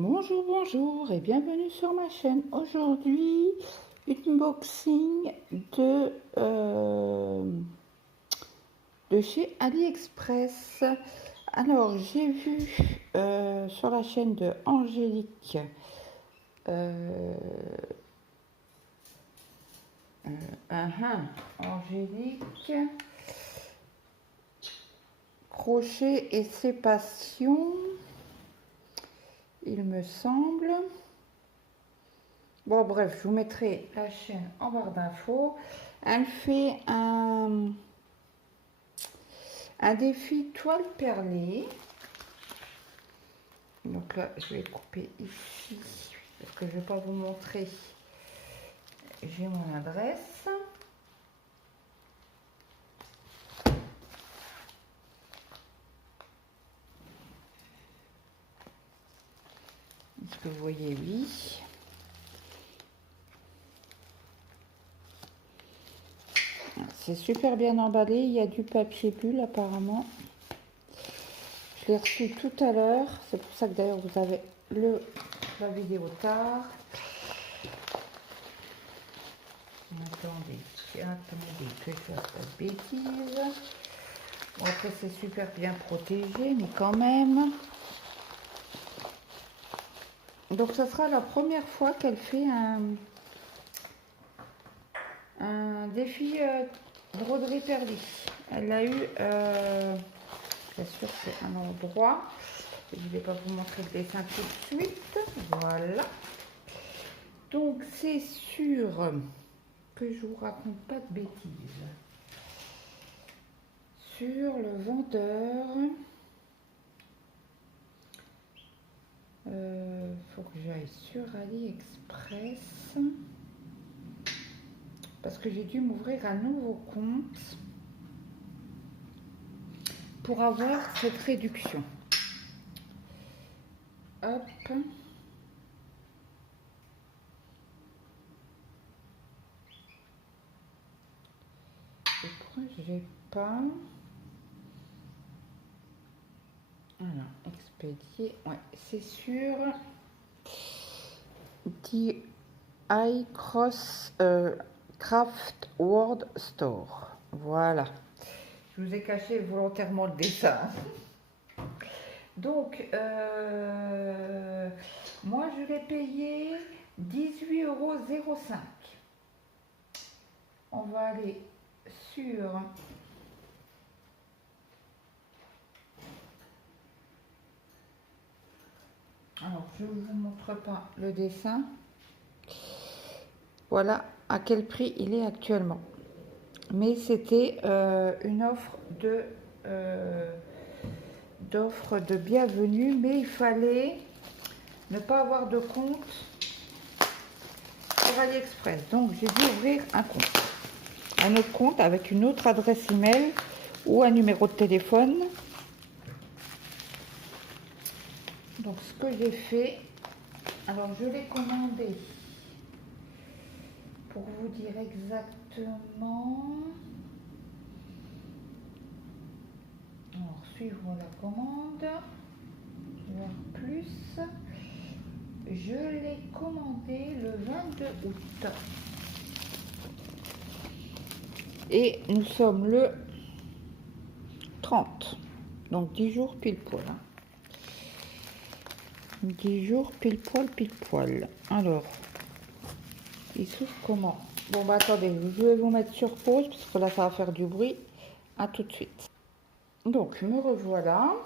Bonjour, bonjour et bienvenue sur ma chaîne. Aujourd'hui, unboxing de chez AliExpress. Alors, j'ai vu sur la chaîne de Angélique Angélique Crochet et ses passions, il me semble. Bon, bref, je vous mettrai la chaîne en barre d'infos. Elle fait un défi toile perlée. Donc là, je vais couper ici parce que je ne vais pas vous montrer. J'ai mon adresse. Est-ce que vous voyez? Oui. C'est super bien emballé. Il y a du papier bulle apparemment. Je l'ai reçu tout à l'heure. C'est pour ça que d'ailleurs vous avez la vidéo tard. Attendez que je fasse pas de bêtises. Bon, après c'est super bien protégé, mais quand même. Donc ça sera la première fois qu'elle fait un défi broderie perlée. Elle a eu, bien sûr c'est un endroit. Je ne vais pas vous montrer le dessin tout de suite. Voilà. Donc c'est sûr que je vous raconte pas de bêtises. Sur le vendeur, faut que j'aille sur AliExpress parce que j'ai dû m'ouvrir un nouveau compte pour avoir cette réduction. Hop. Et pourquoi je n'ai pas... Alors, expédier. Ouais, c'est sur DI Craft World Store. Voilà. Je vous ai caché volontairement le dessin. Donc, moi, je l'ai payé 18,05 €. On va aller sur... Alors, je ne vous montre pas le dessin. Voilà à quel prix il est actuellement. Mais c'était une offre de bienvenue, mais il fallait ne pas avoir de compte sur AliExpress. Donc j'ai dû ouvrir un autre compte avec une autre adresse email ou un numéro de téléphone. Donc ce que j'ai fait, alors je l'ai commandé pour vous dire exactement. Alors suivre la commande, voir plus. Je l'ai commandé le 22 août. Et nous sommes le 30. Donc 10 jours pile poil. 10 jours pile poil. Alors, il s'ouvre comment? Bon bah attendez, je vais vous mettre sur pause parce que là ça va faire du bruit. À tout de suite. Donc me revoilà.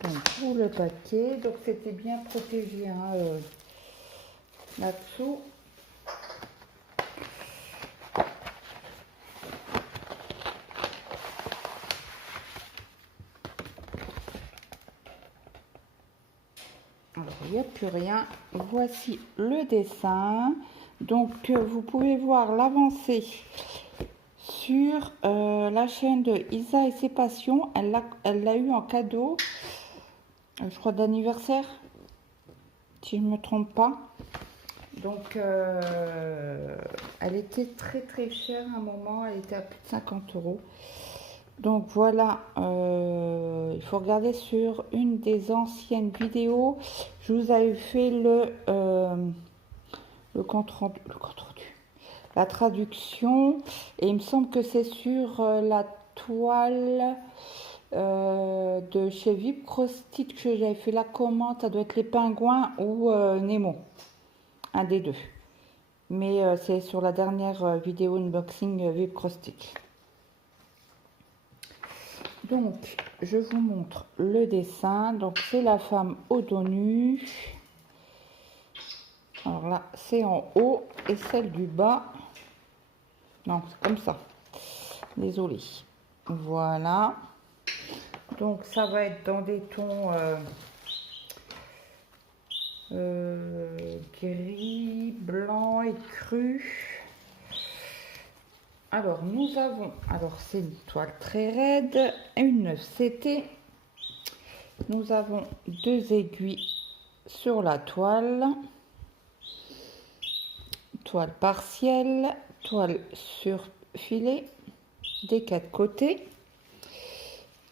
Donc pour le paquet, donc c'était bien protégé hein, là-dessous. Alors il n'y a plus rien. Voici le dessin. Donc vous pouvez voir l'avancée sur la chaîne de Isa et ses passions. Elle l'a eu en cadeau, je crois d'anniversaire, si je ne me trompe pas. Donc elle était très chère à un moment, elle était à plus de 50 €. Donc voilà, il faut regarder sur une des anciennes vidéos. Je vous avais fait le compte rendu, la traduction. Et il me semble que c'est sur la toile de chez Vipcrostit que j'avais fait la commande. Ça doit être les pingouins ou Nemo, un des deux. Mais c'est sur la dernière vidéo unboxing Vipcrostit. Donc, je vous montre le dessin. Donc, c'est la femme au dos nu. Alors là, c'est en haut. Et celle du bas, non, c'est comme ça. Désolée. Voilà. Donc, ça va être dans des tons gris, blanc et cru. Alors, nous avons, alors c'est une toile très raide, une 9 CT. Nous avons 2 aiguilles sur la toile, toile partielle, toile sur filet des 4 côtés.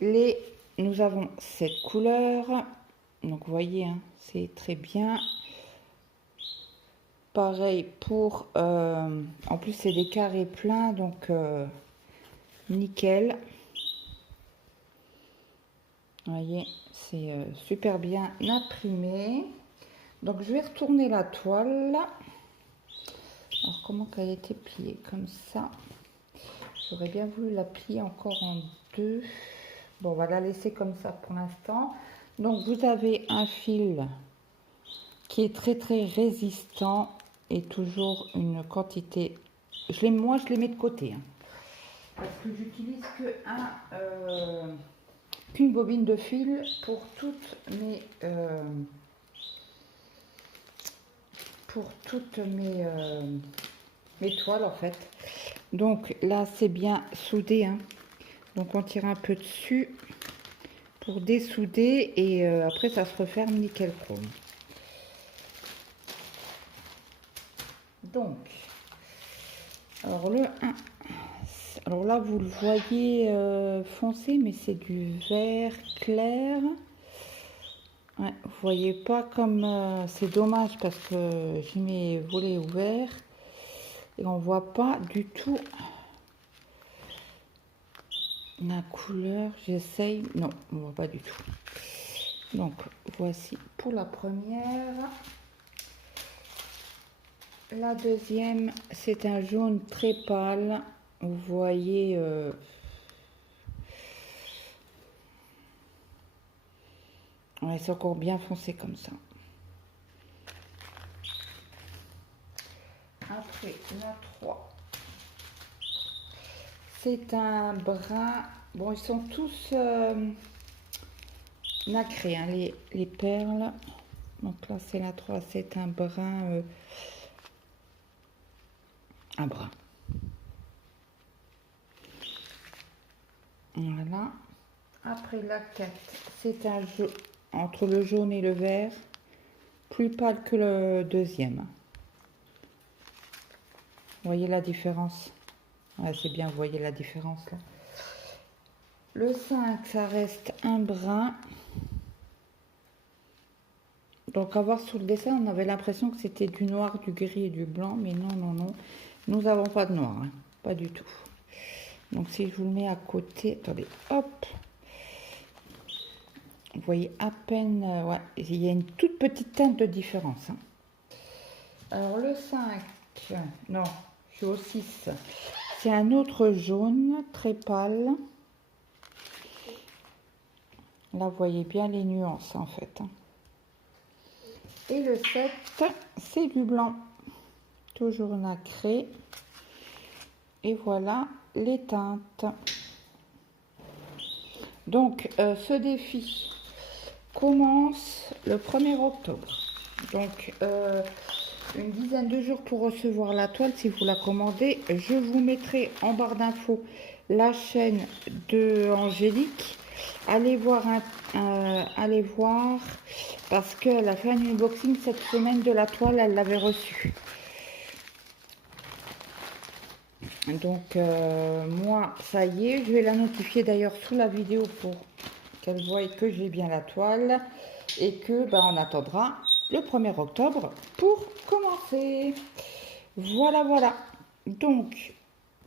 Nous avons cette couleur, donc vous voyez, hein, c'est très bien. Pareil pour, en plus c'est des carrés pleins, donc nickel. Vous voyez, c'est super bien imprimé. Donc je vais retourner la toile. Alors comment qu'elle a été pliée? Comme ça. J'aurais bien voulu la plier encore en deux. Bon, on va la laisser comme ça pour l'instant. Donc vous avez un fil qui est très très résistant et toujours une quantité. Moi je les mets de côté, hein, parce que j'utilise qu'une bobine de fil pour toutes mes toiles en fait. Donc là c'est bien soudé, hein. Donc on tire un peu dessus pour dessouder et après ça se referme nickel chrome. Donc, alors le 1, alors là vous le voyez foncé, mais c'est du vert clair. Ouais, vous voyez pas comme c'est dommage parce que j'ai mes volets ouverts et on voit pas du tout la couleur. J'essaye, non, on voit pas du tout. Donc voici pour la première. La deuxième, c'est un jaune très pâle. Vous voyez, ouais, c'est encore bien foncé comme ça. Après, la 3. C'est un brun. Bon, ils sont tous nacrés, hein, les perles. Donc là, c'est la 3. C'est un brun. Un brun. Voilà. Après la 4, c'est un jeu entre le jaune et le vert, plus pâle que le deuxième. Vous voyez la différence? Ouais, c'est bien, vous voyez la différence là. Le 5, ça reste un brun. Donc à voir sur le dessin, on avait l'impression que c'était du noir, du gris et du blanc, mais non, non, non. Nous n'avons pas de noir, hein, pas du tout. Donc si je vous le mets à côté, attendez, hop. Vous voyez à peine, ouais, il y a une toute petite teinte de différence. Hein. Alors le 5, non, je suis au 6. C'est un autre jaune, très pâle. Là, vous voyez bien les nuances en fait. Et le 7, c'est du blanc. Toujours nacré. Et voilà les teintes. Donc, ce défi commence le 1er octobre. Donc, une dizaine de jours pour recevoir la toile si vous la commandez. Je vous mettrai en barre d'infos la chaîne de Angélique. Allez voir, parce qu'elle a fait un unboxing cette semaine de la toile, elle l'avait reçue. Donc moi, ça y est, je vais la notifier d'ailleurs sous la vidéo pour qu'elle voie que j'ai bien la toile et que on attendra le 1er octobre pour commencer. Voilà, voilà. Donc,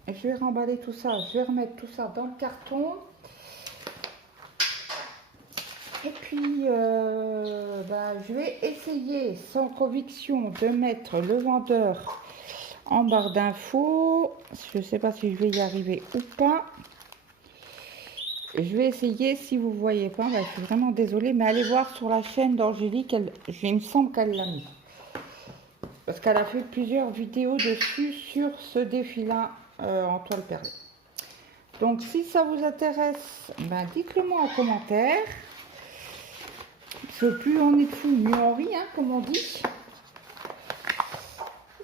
je vais remballer tout ça, je vais remettre tout ça dans le carton. Et puis, je vais essayer sans conviction de mettre le vendeur en barre d'infos. Je ne sais pas si je vais y arriver ou pas. Je vais essayer, si vous ne voyez pas, je suis vraiment désolée, mais allez voir sur la chaîne d'Angélique, il me semble qu'elle l'a mis. Parce qu'elle a fait plusieurs vidéos dessus sur ce défi-là en toile perlée. Donc si ça vous intéresse, dites-le moi en commentaire. Parce que plus on est de fou, mieux on rit, hein, comme on dit.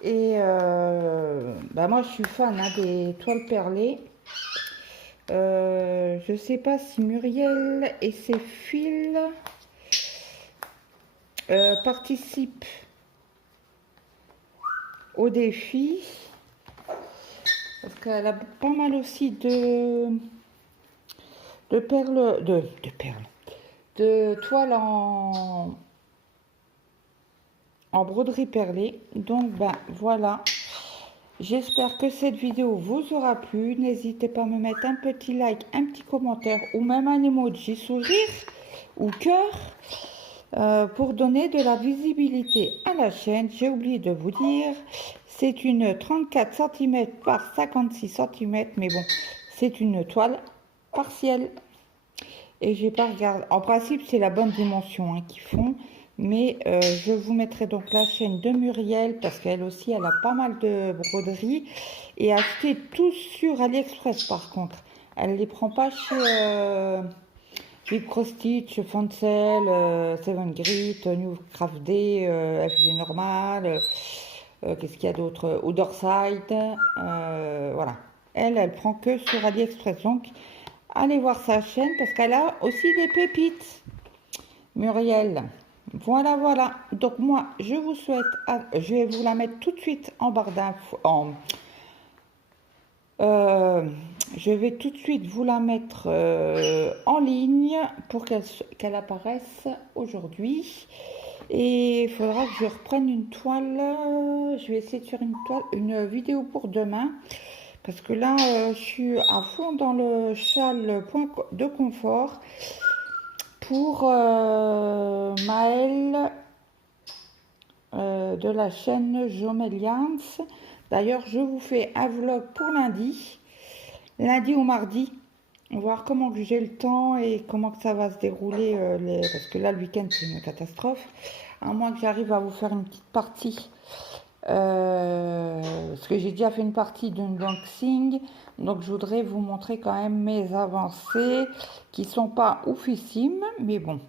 Et moi je suis fan des toiles perlées. Je sais pas si Muriel et ses fils participent au défi. Parce qu'elle a pas mal aussi de perles, de toiles en broderie perlée. Donc voilà, j'espère que cette vidéo vous aura plu. N'hésitez pas à me mettre un petit like, un petit commentaire ou même un emoji sourire ou cœur pour donner de la visibilité à la chaîne. J'ai oublié de vous dire, c'est une 34 cm par 56 cm, mais bon, c'est une toile partielle. Et j'ai pas regardé. En principe, c'est la bonne dimension qu'ils font. Mais je vous mettrai donc la chaîne de Muriel parce qu'elle aussi, elle a pas mal de broderies. Et acheter tout sur AliExpress par contre. Elle les prend pas chez Big Cross Stitch, Fancel, Seven Grit, New Craft Day, FG Normal. Qu'est-ce qu'il y a d'autre? Otherside. Voilà. Elle prend que sur AliExpress. Donc, allez voir sa chaîne parce qu'elle a aussi des pépites. Muriel. Voilà, voilà. Donc moi, je vous souhaite... je vais vous la mettre tout de suite en barre d'infos. Je vais tout de suite vous la mettre en ligne pour qu'elle apparaisse aujourd'hui. Et il faudra que je reprenne une toile. Je vais essayer de faire une vidéo pour demain. Parce que là, je suis à fond dans le châle point de confort. Pour Maëlle de la chaîne Jomelians. D'ailleurs, je vous fais un vlog pour lundi ou mardi. On va voir comment j'ai le temps et comment que ça va se dérouler. Parce que là, le week-end, c'est une catastrophe. À moins que j'arrive à vous faire une petite partie. Parce que j'ai déjà fait une partie d'unboxing. Donc, je voudrais vous montrer quand même mes avancées qui sont pas oufissimes. Mais bon.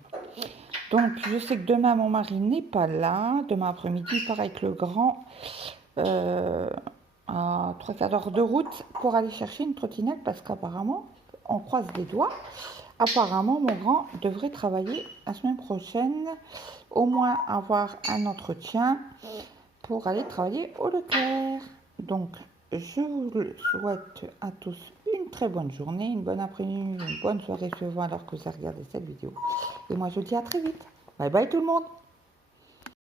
Donc, je sais que demain, mon mari n'est pas là. Demain après-midi, pareil que le grand. À 3/4 d'heure de route pour aller chercher une trottinette parce qu'apparemment, on croise les doigts, apparemment mon grand devrait travailler la semaine prochaine, au moins avoir un entretien pour aller travailler au Leclerc. Donc je vous souhaite à tous une très bonne journée, une bonne après-midi, une bonne soirée suivant alors que vous regardez cette vidéo. Et moi je vous dis à très vite. Bye bye tout le monde.